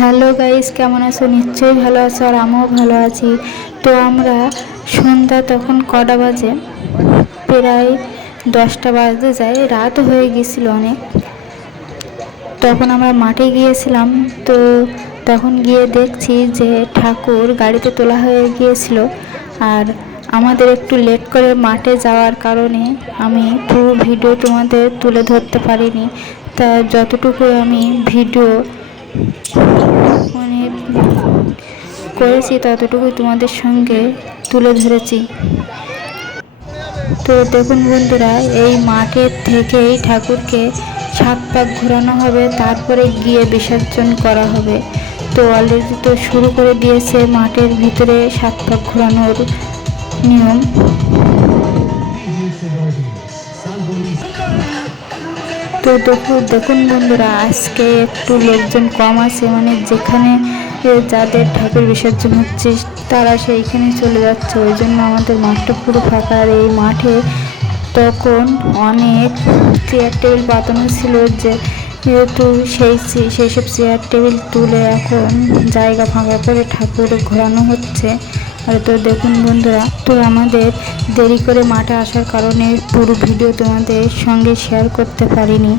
Hello guys, কেমন আছো? নিশ্চয়ই ভালো আছো আর আমিও ভালো আছি। তো আমরা সন্ধ্যা তখন কটা বাজে? প্রায় দশটা বাজতে যায়, রাত হয়ে গেছিল অনেক। তখন আমরা মাঠে গিয়েছিলাম, তো তখন গিয়ে দেখছি যে ঠাকুর গাড়িতে তোলা হয়ে গিয়েছিল। আর আমাদের একটু লেট করে মাঠে যাওয়ার কারণে আমি পুরো ভিডিও তোমাদের তুলে ধরতে পারিনি। তা যতটুকু আমি ভিডিও মানে করেছি ততটুকুই তোমাদের সঙ্গে তুলে ধরেছি। তো দেখুন বন্ধুরা, এই মাঠের থেকেই ঠাকুরকে সাত পাক ঘোরানো হবে, তারপরে গিয়ে বিসর্জন করা হবে। তো অলরেডি তো শুরু করে দিয়েছে মাঠের ভিতরে সাত পাক ঘোরানোর নিয়ম। তো দেখুন দেখুন বন্ধুরা, আজকে একটু লোকজন কম আছে মানে যেখানে যাদের ঠাকুর বিসর্জন হচ্ছে, তারা সেইখানে চলে যাচ্ছে। ওই জন্য আমাদের মাঠটা পুরো ফাঁকা। এই মাঠে তখন অনেক চেয়ার টেবিল পাতানো ছিল যে, যেহেতু সেই সেই সব চেয়ার টেবিল তুলে এখন জায়গা ফাঁকা করে ঠাকুর ঘোরানো হচ্ছে। তো দেখুন বন্ধুরা, তো আমাদের দেরি করে মাঠে আসার কারণে পুরো ভিডিও তোমাদের সঙ্গে শেয়ার করতে পারিনি।